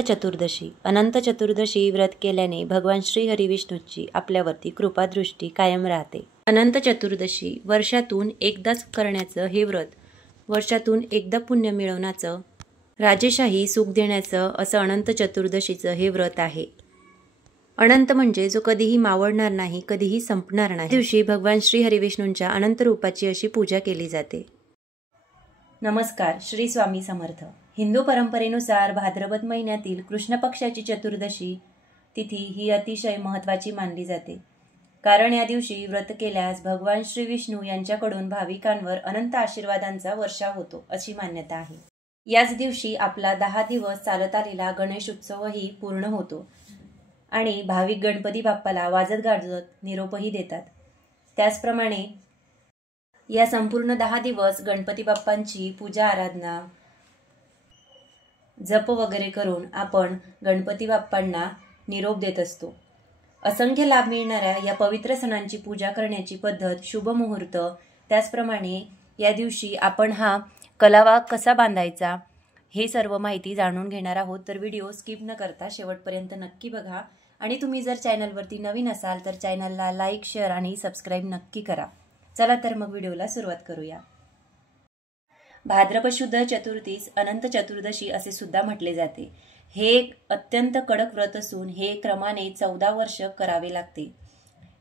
चतुर्दशी अनंत चतुर्दशी व्रत केल्याने भगवान श्री हरिविष्णूची आपल्यावरती कृपादृष्टी कायम राहते। अनंत चतुर्दशी वर्षातून एकदाच करण्याचं हे व्रत वर्षातून एकदा पुण्य मिळवण्याचं, राजेशाही सुख देण्याचं असं अनंत चतुर्दशीचं हे व्रत आहे। अनंत म्हणजे जो कधीही मावळणार नाही, कधीही संपणार नाही। दिवशी भगवान श्री हरिविष्णूंच्या अनंत रूपाची अशी पूजा केली जाते। नमस्कार, श्री स्वामी समर्थ। हिंदू परंपरेनुसार भाद्रपद महिन्यातील कृष्ण पक्षाची चतुर्दशी तिथी ही अतिशय महत्त्वाची मानली जाते, कारण या दिवशी व्रत केल्यास भगवान श्री विष्णू यांच्याकडून भाविकांवर अनंत आशीर्वादांचा वर्षाव होतो अशी मान्यता आहे। याच दिवशी आपला 10 दिवस चालत आलेला गणेश उत्सवही पूर्ण होतो आणि भाविक गणपती बाप्पाला वाजत गाजत निरोपही देतात। त्याचप्रमाणे या संपूर्ण 10 दिवस गणपती बाप्पांची पूजा आराधना, जप वगैरे करून आपण गणपती बाप्पांना निरोप देत असतो। असंख्य लाभ मिळणाऱ्या या पवित्र सणांची पूजा करण्याची पद्धत, शुभ मुहूर्त, त्याचप्रमाणे या दिवशी आपण हा कलावा कसा बांधायचा हे सर्व माहिती जाणून घेणार आहोत। तर व्हिडिओ स्किप न करता शेवटपर्यंत नक्की बघा आणि तुम्ही जर चॅनलवरती नवीन असाल तर चॅनलला लाईक, शेअर आणि सबस्क्राईब नक्की करा। चला तर मग व्हिडिओला सुरुवात करूया। भाद्रपद शुद्ध चतुर्थीस अनंत चतुर्दशी असे सुद्धा म्हटले जाते। हे एक अत्यंत कडक व्रत असून हे क्रमाने 14 वर्ष करावे लागते।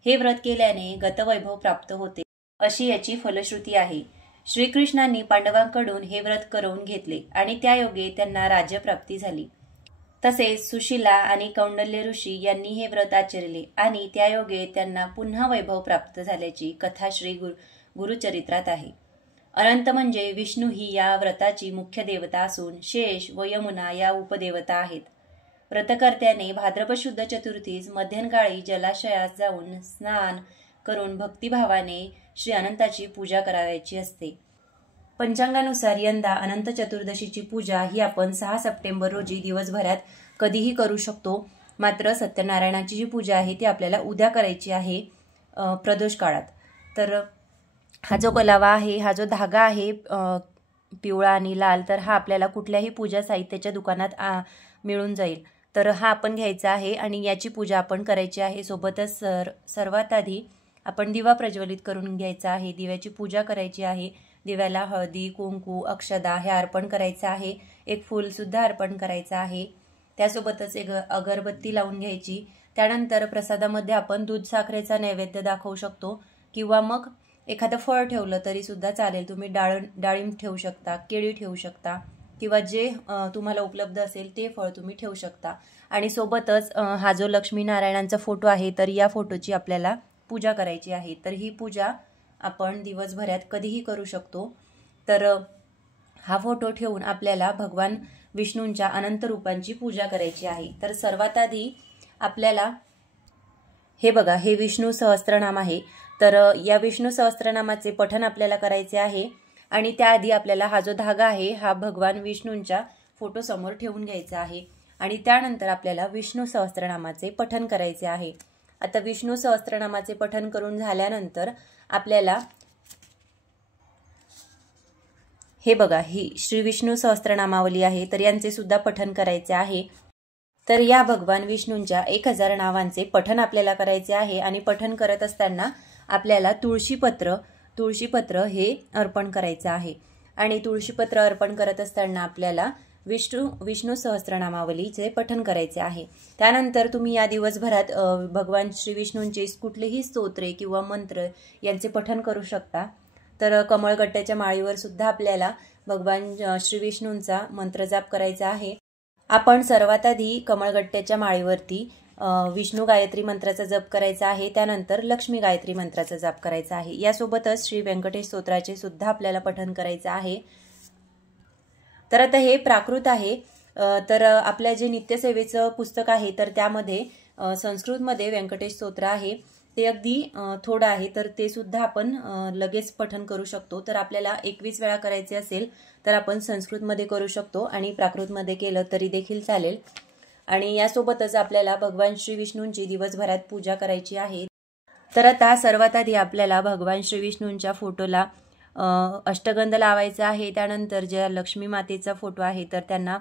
हे व्रत केल्याने गतवैभव प्राप्त होते अशी याची फलश्रुती आहे। श्रीकृष्णांनी पांडवांकडून हे व्रत करून घेतले आणि त्यायोगे त्यांना राज्यप्राप्ती झाली। तसेच सुशीला आणि कौंडल्य ऋषी यांनी हे व्रत आचरले आणि त्यायोगे त्यांना पुन्हा वैभव प्राप्त झाल्याची कथा श्री गुरुचरित्रात आहे। अनंत म्हणजे विष्णू ही या व्रताची मुख्य देवता असून शेष व यमुना या उपदेवता आहेत। व्रतकर्त्याने भाद्रपद शुद्ध चतुर्थीस मध्यंकाळी जलाशयात जाऊन स्नान करून भक्तिभावाने श्री अनंताची पूजा करावयाची असते। पंचांगानुसार यंदा अनंत चतुर्दशीची पूजा ही आपण 6 सप्टेंबर रोजी दिवसभरात कधीही करू शकतो। मात्र सत्यनारायणाची जी पूजा आहे ती आपल्याला उद्या करायची आहे प्रदोष काळात। तर हा जो कलावा आहे, हा जो धागा आहे पिवळा आणि लाल, तर हा आपल्याला कुठल्याही पूजा साहित्याच्या दुकानात मिळून जाईल। तर हा आपण घ्यायचा आहे आणि याची पूजा आपण करायची आहे। सोबतच सर्वात आधी आपण दिवा प्रज्वलित करून घ्यायचा आहे, दिव्याची पूजा करायची आहे। दिव्याला हळदी, कुंकू, अक्षदा हे अर्पण करायचं आहे। एक फूल सुद्धा अर्पण करायचं आहे। त्यासोबतच एक अगरबत्ती लावून घ्यायची। त्यानंतर प्रसादामध्ये आपण दूध साखरेचा नैवेद्य दाखवू शकतो किंवा मग एखादं फळ ठेवलं तरी सुद्धा चालेल। तुम्ही डाळिंब ठेवू शकता, केळी ठेवू शकता किंवा जे तुम्हाला उपलब्ध असेल ते फळ तुम्ही ठेवू शकता। आणि सोबतच हा जो लक्ष्मीनारायणांचा फोटो आहे तर या फोटोची आपल्याला पूजा करायची आहे। तर ही पूजा आपण दिवसभरात कधीही करू शकतो। तर हा फोटो ठेवून आपल्याला भगवान विष्णूंच्या अनंत रूपांची पूजा करायची आहे। तर सर्वात आधी आपल्याला हे बघा, हे विष्णू सहस्त्रनाम आहे। तर या विष्णू सहस्त्रनामाचे पठण आपल्याला करायचे आहे आणि त्याआधी आपल्याला हा जो धागा आहे हा भगवान विष्णूंच्या फोटो समोर ठेवून घ्यायचा आहे आणि त्यानंतर आपल्याला विष्णू सहस्त्रनामाचे पठण करायचे आहे। आता विष्णू सहस्त्रनामाचे पठण करून झाल्यानंतर आपल्याला हे बघा, ही श्री विष्णू सहस्त्रनामावली आहे तर यांचे सुद्धा पठण करायचे आहे। तर या भगवान विष्णूंच्या 1000 नावांचे पठण आपल्याला करायचे आहे आणि पठण करत असताना आपल्याला तुळशीपत्र हे अर्पण करायचं आहे। आणि तुळशीपत्र अर्पण करत असताना आपल्याला विष्णू सहस्त्रनामावलीचे पठण करायचे आहे। त्यानंतर तुम्ही या दिवसभरात भगवान श्री विष्णूंचे कुठलेही स्तोत्रे किंवा मंत्र यांचे पठण करू शकता। तर कमळगट्ट्याच्या माळीवर सुद्धा आपल्याला भगवान श्री विष्णूंचा मंत्रजाप करायचा आहे। आपण सर्वात आधी कमळगट्ट्याच्या माळीवरती विष्णू गायत्री मंत्राचा जप करायचा आहे, त्यानंतर लक्ष्मी गायत्री मंत्राचा जप करायचा आहे। यासोबतच श्री व्यंकटेश स्तोत्राचे सुद्धा आपल्याला पठण करायचं आहे। तर आता हे प्राकृत आहे। तर आपल्या जे नित्यसेवेचं पुस्तक आहे तर त्यामध्ये संस्कृतमध्ये व्यंकटेश स्तोत्र आहे, ते अगदी थोडं आहे, तर ते सुद्धा आपण लगेच पठण करू शकतो। तर आपल्याला 21 वेळा करायचे असेल तर आपण संस्कृतमध्ये करू शकतो आणि प्राकृतमध्ये केलं तरी देखील चालेल। आणि यासोबतच आपल्याला भगवान श्री विष्णूंची दिवसभरात पूजा करायची आहे। तर आता सर्वात आधी आपल्याला भगवान श्री विष्णूंच्या फोटोला अष्टगंध लावायचा आहे। त्यानंतर ज्या लक्ष्मी मातेचा फोटो आहे तर त्यांना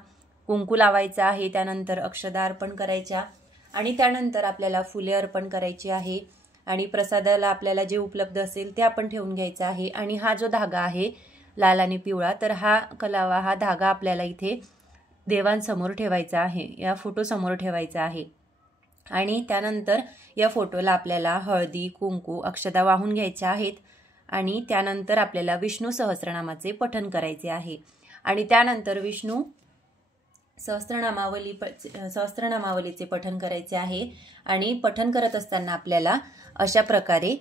कुंकू लावायचं आहे, त्यानंतर अक्षदा अर्पण करायच्या आणि त्यानंतर आपल्याला फुले अर्पण करायची आहे आणि प्रसादाला आपल्याला जे उपलब्ध असेल ते आपण ठेवून घ्यायचं आहे। आणि हा जो धागा आहे लाल आणि पिवळा, तर हा कलावा, हा धागा आपल्याला इथे देवांसमोर ठेवायचा आहे, या फोटो समोर ठेवायचा आहे। आणि त्यानंतर या फोटोला आपल्याला हळदी, कुंकू, अक्षदा वाहून घ्यायच्या आहेत आणि त्यानंतर आपल्याला विष्णू सहस्त्रनामाचे पठण करायचे आहे। आणि त्यानंतर विष्णू सहस्त्रनामावलीचे पठण करायचे आहे। आणि पठण करत असताना आपल्याला अशा प्रकारे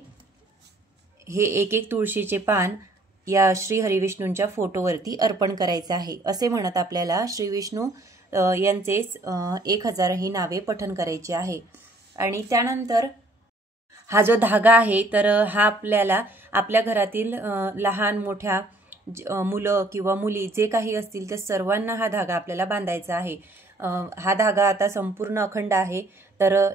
हे एक तुळशीचे पान या श्री हरिविष्णूंच्या फोटोवरती अर्पण करायचे आहे। असे म्हणत आपल्याला श्री विष्णू यांचे 1000 ही नावे पठण करायची आहे। आणि त्यानंतर हा जो धागा आहे तर हा आपल्याला आपल्या घरातील लहान मोठ्या मुलं किंवा मुली जे काही असतील त्या सर्वांना हा धागा आपल्याला बांधायचा आहे। हा धागा आता संपूर्ण अखंड आहे, तर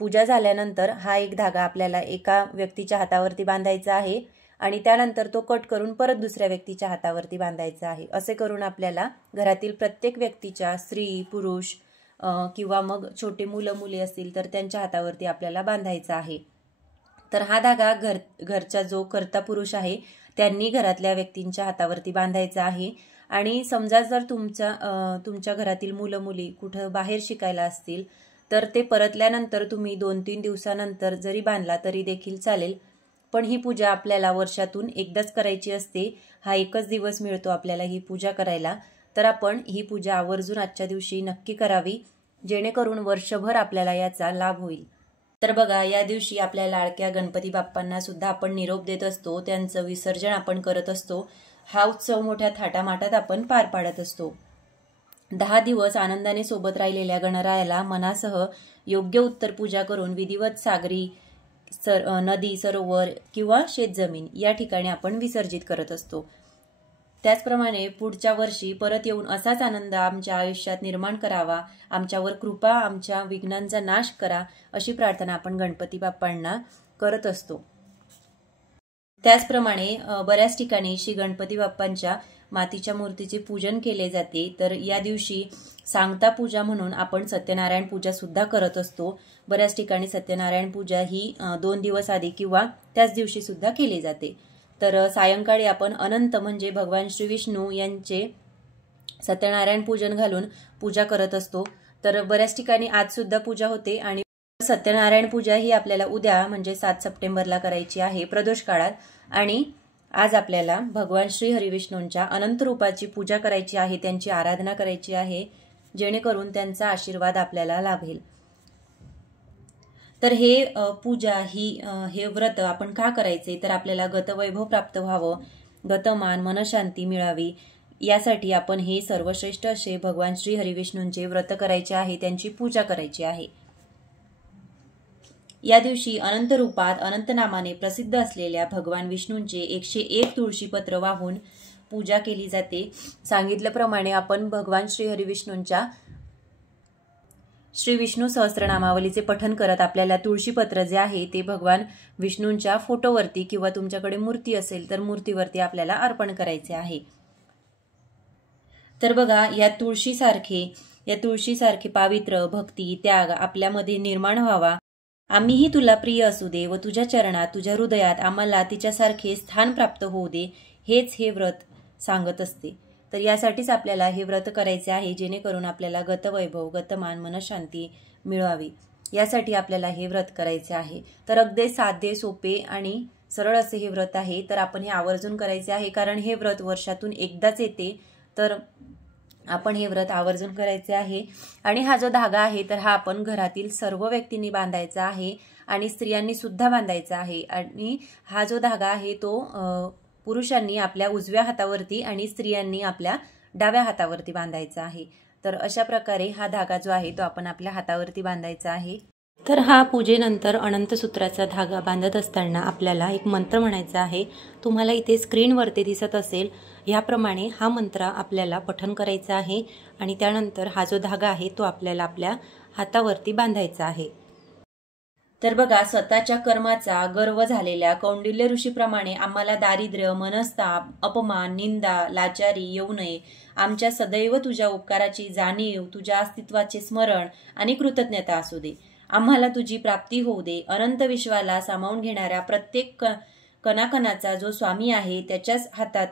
पूजा झाल्यानंतर हा एक धागा आपल्याला एका व्यक्तीच्या हातावरती बांधायचा आहे आणि त्यानंतर तो कट करून परत दुसऱ्या व्यक्तीच्या हातावरती बांधायचा आहे। असे करून आपल्याला घरातील प्रत्येक व्यक्तीच्या, स्त्री पुरुष किंवा मग छोटे मुलं मुली असतील तर त्यांच्या हातावरती आपल्याला बांधायचा आहे। तर हा धागा घरचा जो कर्ता पुरुष आहे त्यांनी घरातल्या व्यक्तींच्या हातावरती बांधायचा आहे। आणि समजा जर तुमच्या घरातील मुलं मुली कुठं बाहेर शिकायला असतील तर ते परतल्यानंतर तुम्ही 2-3 दिवसानंतर जरी बांधला तरी देखील चालेल, पण ही पूजा आपल्याला वर्षातून एकदाच करायची असते। हा एकच दिवस मिळतो आपल्याला ही पूजा करायला, तर आपण ही पूजा आवर्जून आजच्या दिवशी नक्की करावी, जेणेकरून वर्षभर आपल्याला याचा लाभ होईल। तर बघा, या दिवशी आपल्या लाडक्या गणपती बाप्पांना सुद्धा आपण निरोप देत असतो, त्यांचं विसर्जन आपण करत असतो। हा उत्सव मोठ्या थाटामाटात आपण पार पाडत असतो। 10 दिवस आनंदाने सोबत राहिलेल्या गणरायाला मनासह योग्य उत्तर पूजा करून विधिवत सागरी, नदी, सरोवर किंवा शेतजमीन या ठिकाणी आपण विसर्जित करत असतो। त्याचप्रमाणे पुढच्या वर्षी परत येऊन असाच आनंद आमच्या आयुष्यात निर्माण करावा, आमच्यावर कृपा, आमच्या विघ्नांचा नाश करा, अशी प्रार्थना आपण गणपती बाप्पांना करत असतो। त्याचप्रमाणे बऱ्याच ठिकाणी श्री गणपती बाप्पांच्या मातीच्या मूर्तीचे पूजन केले जाते, तर या दिवशी सांगता पूजा म्हणून आपण सत्यनारायण पूजा सुद्धा करत असतो। बऱ्याच ठिकाणी सत्यनारायण पूजा ही 2 दिवस आधी किंवा त्याच दिवशी सुद्धा केली जाते। तर सायंकाळी आपण अनंत म्हणजे भगवान श्री विष्णू यांचे सत्यनारायण पूजन घालून पूजा करत असतो। तर बऱ्याच ठिकाणी आज सुद्धा पूजा होते आणि सत्यनारायण पूजा ही आपल्याला उद्या म्हणजे 7 सप्टेंबरला करायची आहे प्रदोष काळात। आणि आज आपल्याला भगवान श्री हरिविष्णूंच्या अनंत रूपाची पूजा करायची आहे, त्यांची आराधना करायची आहे, जेणेकरून त्यांचा आशीर्वाद आपल्याला लाभेल। तर हे पूजा हे व्रत आपण का करायचे, तर आपल्याला गतवैभव प्राप्त व्हावं, गतमान मनशांती मिळावी, यासाठी आपण हे सर्वश्रेष्ठ असे भगवान श्री हरिविष्णूंचे व्रत करायचे आहे, त्यांची पूजा करायची आहे। या दिवशी अनंत रूपात अनंत नामाने प्रसिद्ध असलेल्या भगवान विष्णूंचे 101 तुळशीपत्र वाहून पूजा केली जाते। सांगितल्याप्रमाणे आपण भगवान श्री हरिविष्णूंच्या श्री विष्णू सहस्त्रनामावलीचे पठण करत आपल्याला तुळशीपत्र जे आहे ते भगवान विष्णूंच्या फोटोवरती किंवा तुमच्याकडे मूर्ती असेल तर मूर्तीवरती आपल्याला अर्पण करायचे आहे। तर बघा, या तुळशीसारखे पावित्र्य, भक्ती, त्याग आपल्यामध्ये निर्माण व्हावा, आम्हीही तुला प्रिय असू दे व तुझ्या चरणात, तुझ्या हृदयात आम्हाला तिच्यासारखे स्थान प्राप्त होऊ दे, हेच हे व्रत सांगत असते। तर यासाठीच आपल्याला हे व्रत करायचे आहे, जेणेकरून आपल्याला गतवैभव, गतमान, मनशांती मिळावी, यासाठी आपल्याला हे व्रत करायचे आहे। तर अगदी साधे, सोपे आणि सरळ असे हे व्रत आहे, तर आपण हे आवर्जून करायचे आहे, कारण हे व्रत वर्षातून एकदाच येते, तर आपण हे व्रत आवर्जून करायचे आहे। आणि हा जो धागा आहे तर हा आपण घरातील सर्व व्यक्तींनी बांधायचा आहे आणि स्त्रियांनी सुद्धा बांधायचा आहे। आणि हा जो धागा आहे तो पुरुषांनी आपल्या उजव्या हातावरती आणि स्त्रियांनी आपल्या डाव्या हातावरती बांधायचा आहे। तर अशा प्रकारे हा धागा जो आहे तो आपण आपल्या हातावरती बांधायचा आहे। तर हा पूजेनंतर अनंत सूत्राचा धागा बांधत असताना आपल्याला एक मंत्र म्हणायचा आहे, तुम्हाला इथे स्क्रीनवरती दिसत असेल, याप्रमाणे हा मंत्र आपल्याला पठण करायचा आहे आणि त्यानंतर हा जो धागा आहे तो आपल्याला आपल्या हातावरती बांधायचा आहे। तर बघा, स्वतःच्या कर्माचा गर्व झालेल्या कौंडिल्य ऋषीप्रमाणे आम्हाला दारिद्र्य, मनस्ताप, अपमान, निंदा, लाचारी येऊ नये. आमच्या सदैव तुझ्या उपकाराची जाणीव, तुझ्या अस्तित्वाचे स्मरण आणि कृतज्ञता असू दे. आम्हाला तुझी प्राप्ती होऊ दे. अनंत विश्वाला सामावून घेणाऱ्या प्रत्येक कणाकणाचा जो स्वामी आहे त्याच्याच हातात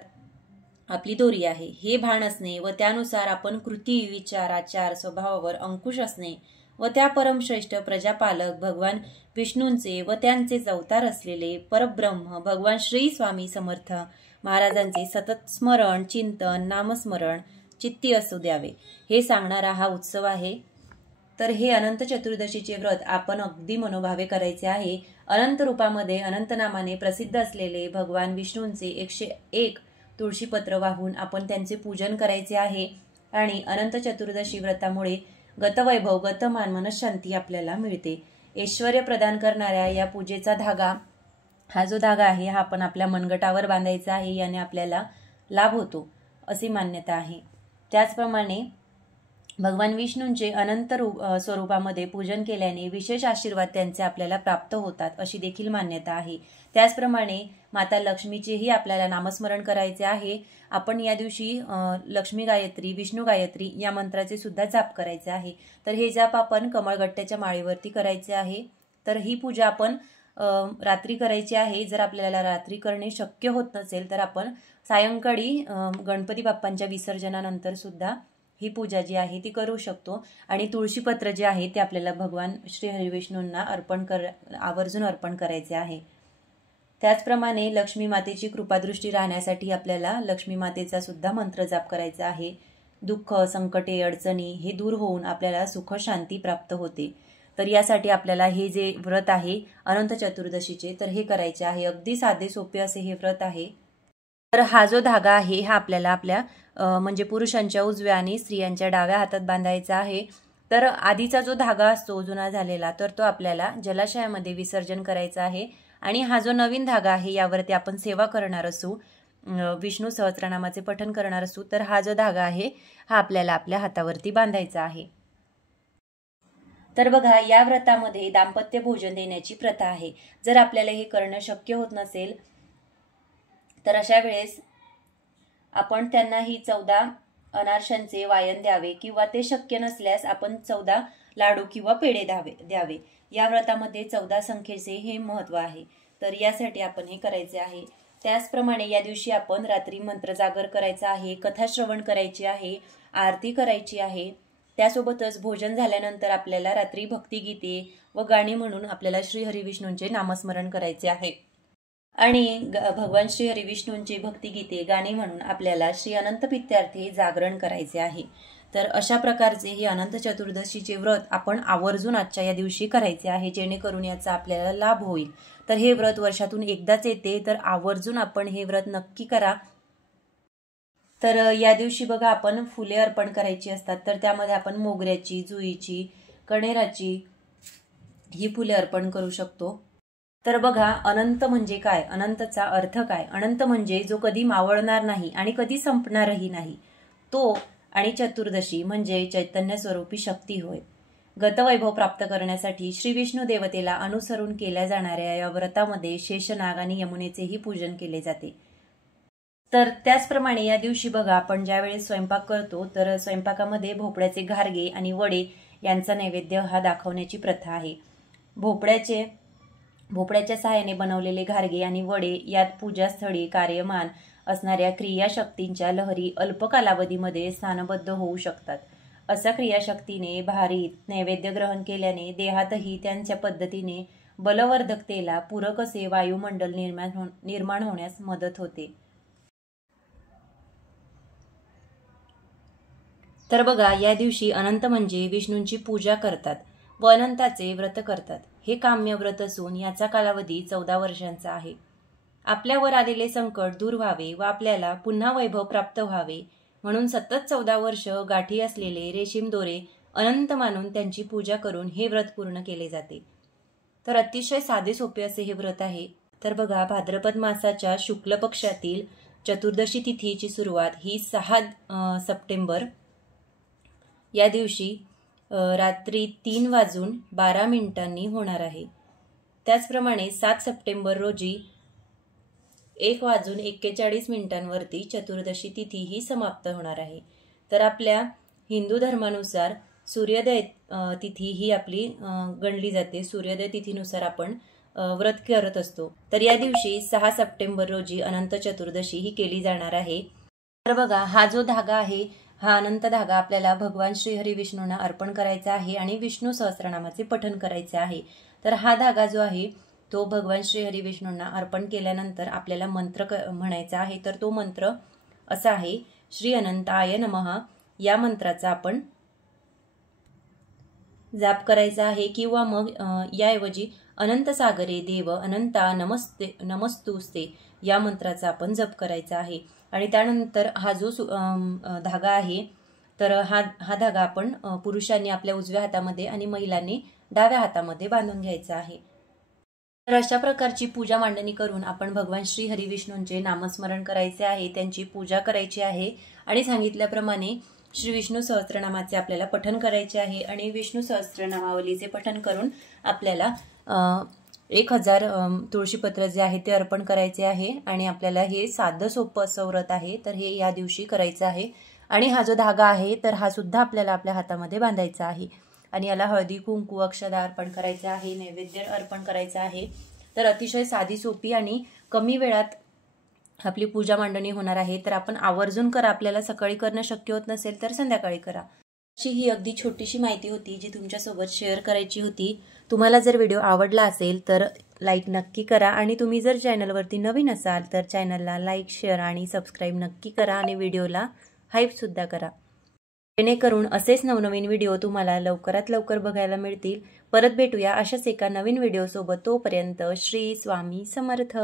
आपली दोरी आहे, हे भान असणे व त्यानुसार आपण कृती, विचार, आचार, स्वभावावर अंकुश असणे व त्या परमश्रेष्ठ प्रजापालक भगवान विष्णूंचे व त्यांचेच अवतार असलेले परब्रह्म भगवान श्री स्वामी समर्थ महाराजांचे सतत स्मरण, चिंतन, नामस्मरण चित्ती असू द्यावे, हे सांगणारा हा उत्सव आहे. तर हे अनंत चतुर्दशीचे व्रत आपण अगदी मनोभावे करायचे आहे. अनंत रूपामध्ये अनंत नामाने प्रसिद्ध असलेले भगवान विष्णूंचे 101 तुळशीपत्र वाहून आपण त्यांचे पूजन करायचे आहे. आणि अनंत चतुर्दशी व्रतामुळे गतवैभव, गतमान, मनशांती आपल्याला मिळते. ऐश्वर्य प्रदान करणाऱ्या या पूजेचा धागा, हा जो धागा आहे हा आपण आपल्या मनगटावर बांधायचा आहे. याने आपल्याला लाभ होतो अशी मान्यता आहे. त्याचप्रमाणे भगवान विष्णूंचे अनंत स्वरूपामध्ये पूजन केल्याने विशेष आशीर्वाद त्यांचे आपल्याला प्राप्त होतात अशी देखील मान्यता आहे. त्याचप्रमाणे माता लक्ष्मीचेही आपल्याला नामस्मरण करायचे आहे. आपण या दिवशी लक्ष्मी गायत्री, विष्णू गायत्री या मंत्राचे सुद्धा जाप करायचे आहे. तर हे जाप आपण कमळगट्ट्याच्या माळेवरती करायचे आहे. तर ही पूजा आपण रात्री करायची आहे. जर आपल्याला रात्री करणे शक्य होत नसेल तर आपण सायंकाळी गणपती बाप्पांच्या विसर्जनानंतर सुद्धा ही पूजा जी आहे ती करू शकतो. आणि तुळशीपत्र जे आहे ते आपल्याला भगवान श्री हरिविष्णूंना आवर्जून अर्पण करायचे आहे. त्याचप्रमाणे लक्ष्मी मातेची कृपादृष्टी राहण्यासाठी आपल्याला लक्ष्मी मातेचा सुद्धा मंत्र जाप करायचा आहे. दुःख, संकटे, अडचणी हे दूर होऊन आपल्याला सुख, शांती प्राप्त होते. तर यासाठी आपल्याला हे जे व्रत आहे अनंत चतुर्दशीचे, तर हे करायचे आहे. अगदी साधे सोपे असे हे व्रत आहे. तर हा जो धागा आहे हा आपल्याला आपल्या म्हणजे पुरुषांच्या उजव्या आणि स्त्रियांच्या डाव्या हातात बांधायचा आहे. तर आधीचा जो धागा असतो जुना झालेला, तर तो आपल्याला जलाशयामध्ये विसर्जन करायचा आहे. आणि हा जो नवीन धागा आहे यावरती आपण सेवा करणार असू, विष्णू सहस्रनामाचे पठण करणार असू, तर हा जो धागा आहे हा आपल्याला आपल्या हातावरती बांधायचा आहे. तर बघा, या व्रतामध्ये दाम्पत्य भोजन देण्याची प्रथा आहे. जर आपल्याला हे करणं शक्य होत नसेल तर अशा वेळेस आपण त्यांना ही 14 अनारशांचे वायन द्यावे, किंवा ते शक्य नसल्यास आपण 14 लाडू किंवा पेढे द्यावे. या व्रतामध्ये 14 संख्येचे हे महत्व आहे. तर यासाठी आपण हे करायचे आहे. त्याचप्रमाणे या दिवशी आपण रात्री मंत्र जागर करायचा आहे, कथा श्रवण करायची आहे, आरती करायची आहे. त्यासोबतच भोजन झाल्यानंतर आपल्याला रात्री भक्तिगीते व गाणी म्हणून आपल्याला श्री हरिविष्णूंचे नामस्मरण करायचे आहे. आणि भगवान श्री हरिविष्णूंची भक्तिगीते, गाणी म्हणून आपल्याला श्री अनंत प्रीत्यर्थे जागरण करायचे आहे. तर अशा प्रकारचे हे अनंत चतुर्दशीचे व्रत आपण आवर्जून आजच्या या दिवशी करायचे आहे, जेणेकरून याचा आपल्याला लाभ होईल. तर हे व्रत वर्षातून एकदाच येते, तर आवर्जून आपण हे व्रत नक्की करा. तर या दिवशी बघा, आपण फुले अर्पण करायची असतात. तर त्यामध्ये आपण मोगऱ्याची, जुईची, कणेराची ही फुले अर्पण करू शकतो. तर बघा, अनंत म्हणजे काय, अनंतचा अर्थ काय. अनंत म्हणजे जो कधी मावळणार नाही आणि कधी संपणारही नाही तो, आणि चतुर्दशी म्हणजे चैतन्य स्वरूपी शक्ती होय. गतवैभव प्राप्त करण्यासाठी श्री विष्णू देवतेला अनुसरून केल्या जाणाऱ्या या व्रतामध्ये शेषनाग आणि यमुनेचेही पूजन केले जाते. तर त्याचप्रमाणे या दिवशी बघा, आपण ज्यावेळेस स्वयंपाक करतो तर स्वयंपाकामध्ये भोपळ्याचे घारगे आणि वडे यांचा नैवेद्य हा दाखवण्याची प्रथा आहे. भोपळ्याच्या सहाय्याने बनवलेले घारगे आणि वडे यात पूजास्थळी कार्यमान असणाऱ्या क्रियाशक्तींच्या लहरी अल्प कालावधीमध्ये स्थानबद्ध होऊ शकतात. अशा क्रियाशक्तीने भारीत नैवेद्य ग्रहण केल्याने देहातही त्यांच्या पद्धतीने बलवर्धकतेला पूरक असे वायुमंडल निर्माण होण्यास मदत होते. तर बघा, या दिवशी अनंत म्हणजे विष्णूंची पूजा करतात व अनंताचे व्रत करतात. हे काम्य व्रत असून याचा कालावधी 14 वर्षांचा आहे. आपल्यावर आलेले संकट दूर व्हावे व आपल्याला पुन्हा वैभव प्राप्त व्हावे म्हणून सतत 14 वर्ष गाठी असलेले रेशीम दोरे अनंत मानून त्यांची पूजा करून हे व्रत पूर्ण केले जाते. तर अतिशय साधे सोपे असे हे व्रत आहे. तर बघा, भाद्रपद मासाच्या शुक्ल पक्षातील चतुर्दशी तिथीची सुरुवात ही 6 सप्टेंबर या दिवशी रात्री 3:12 होणार आहे. त्याचप्रमाणे 7 सप्टेंबर रोजी 1:41 चतुर्दशी तिथी ही समाप्त होणार आहे। तर आपल्या हिंदू धर्मानुसार सूर्योदय तिथी ही आपली गणली जाते। सूर्योदय तिथीनुसार आपण व्रत करत असतो। तर या दिवशी 6 सप्टेंबर रोजी अनंत चतुर्दशी ही केली जाणार आहे। तर बघा, हा जो धागा आहे, हा अनंत धागा आपल्याला भगवान श्री हरी विष्णूंना अर्पण करायचा आहे आणि विष्णू सहस्त्रनामाचे पठण करायचे आहे। तर हा धागा जो आहे तो भगवान श्री हरी विष्णूंना अर्पण केल्यानंतर आपल्याला मंत्र म्हणायचा आहे। तर तो मंत्र असा आहे, श्री अनंताय नमः। या मंत्राचा आपण जाप करायचा आहे किंवा मग याऐवजी अनंत सागरे देव अनंता नमस्तुस्ते या मंत्राचा आपण जप करायचा आहे। आणि त्यानंतर हा जो धागा आहे, तर हा धागा आपण पुरुषांनी आपल्या उजव्या हातामध्ये आणि महिलांनी डाव्या हातामध्ये बांधून घ्यायचा आहे। तर अशा प्रकारची पूजा मांडणी करून आपण भगवान श्री हरी विष्णूंचे नामस्मरण करायचे आहे, त्यांची पूजा करायची आहे आणि सांगितल्याप्रमाणे श्री विष्णू सहस्त्रनामाचे आपल्याला पठण करायचे आहे। आणि विष्णू सहस्त्रनामावलीचे पठण करून आपल्याला 1000 तुळशीपत्र जे आहे ते अर्पण करायचे आहे। आणि आपल्याला हे साधं सोपं असं व्रत आहे, तर हे या दिवशी करायचं आहे। आणि हा जो धागा आहे तर हा सुद्धा आपल्याला आपल्या हातामध्ये बांधायचा आहे आणि याला हळदी कुंकू अक्षदा अर्पण करायचे आहे, नैवेद्य अर्पण करायचं आहे। तर अतिशय साधी सोपी आणि कमी वेळात आपली पूजा मांडणी होणार आहे। तर आपण आवर्जून करा, आपल्याला सकाळी करणं शक्य होत नसेल तर संध्याकाळी करा। अशी ही अगदी छोटीशी माहिती होती जी तुमच्यासोबत शेअर करायची होती। तुम्हाला जर व्हिडिओ आवडला असेल तर लाईक नक्की करा आणि तुम्ही जर चॅनलवरती नवीन असाल तर चॅनलला लाईक, शेअर आणि सबस्क्राईब नक्की करा आणि व्हिडिओला हाईप सुद्धा करा, जेणेकरून असेच नवनवीन व्हिडिओ तुम्हाला लवकरात लवकर बघायला मिळतील। परत भेटूया अशाच एका नवीन व्हिडिओ सोबत। तोपर्यंत श्री स्वामी समर्थ।